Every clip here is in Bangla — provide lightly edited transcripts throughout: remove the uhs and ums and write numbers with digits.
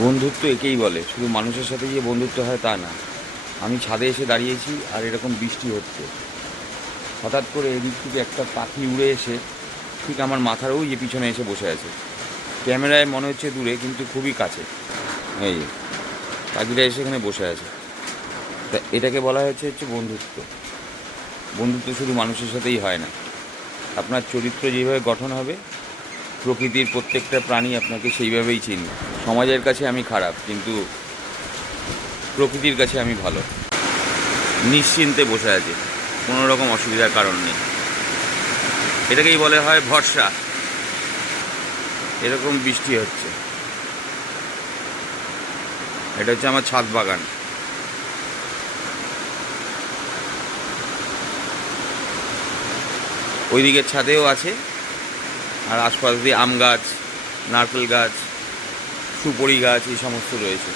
বন্ধুত্ব একেই বলে, শুধু মানুষের সাথে যে বন্ধুত্ব হয় তা না। আমি ছাদে এসে দাঁড়িয়েছি আর এরকম বৃষ্টি হচ্ছে। হঠাৎ করে এদিক থেকে একটা পাখি উড়ে এসে ঠিক আমার মাথার ওই যে পিছনে এসে বসে আছে। ক্যামেরায় মনে হচ্ছে দূরে, কিন্তু খুবই কাছে। এই পাখিটা এসে এখানে বসে আছে। তা এটাকে বলা হচ্ছে বন্ধুত্ব। বন্ধুত্ব শুধু মানুষের সাথেই হয় না। আপনার চরিত্র যেভাবে গঠন হবে, প্রকৃতির প্রত্যেকটা প্রাণী আপনাকে সেইভাবেই চিনবে। সমাজের কাছে আমি খারাপ, কিন্তু প্রকৃতির কাছে আমি ভালো। নিশ্চিন্তে বসে আছে, কোনো রকম অসুবিধার কারণ নেই। এটাকেই বলে হয় ভরসা। এরকম বৃষ্টি হচ্ছে। এটা হচ্ছে আমার ছাদ বাগান। ওই দিকের ছাদেও আছে, আর আশপাশ দিয়ে আম গাছ, নারকেল গাছ, সুপারি গাছ, এই সমস্ত রয়েছে।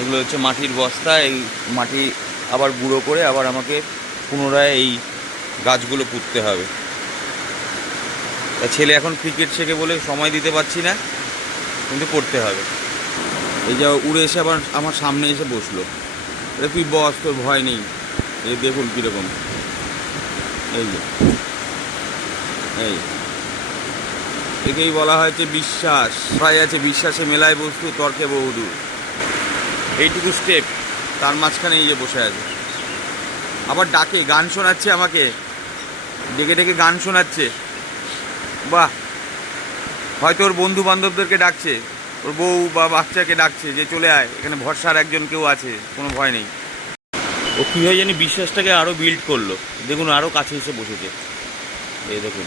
এগুলো হচ্ছে মাটির বস্তা। এই মাটি আবার গুঁড়ো করে আবার আমাকে পুনরায় এই গাছগুলো পুঁততে হবে। তা ছেলে এখন ক্রিকেট শেখে বলে সময় দিতে পারছি না, কিন্তু করতে হবে। এই যা উড়ে এসে আবার আমার সামনে এসে বসলো। এটা তুই বস, তোর ভয় নেই। এই দেখুন কীরকম। এই যে এই একেই বলা হয়েছে বিশ্বাস। ভাই আছে, বিশ্বাসে মেলায় বস্তু, তর্কে বহুদূর। এইটুকু স্টেপ, তার মাঝখানে এই যে বসে আছে। আবার ডাকে, গান শোনাচ্ছে আমাকে, ডেকে ডেকে গান শোনাচ্ছে। বাহ! হয়তো ওর বন্ধু বান্ধবদেরকে ডাকছে, ওর বউ বা বাচ্চাকে ডাকছে যে চলে আয়, এখানে ভরসার একজন কেউ আছে, কোনো ভয় নেই। ও কীভাবে জানি বিশ্বাসটাকে আরও বিল্ড করলো। দেখুন, আরও কাছে এসে বসেছে। এই দেখুন।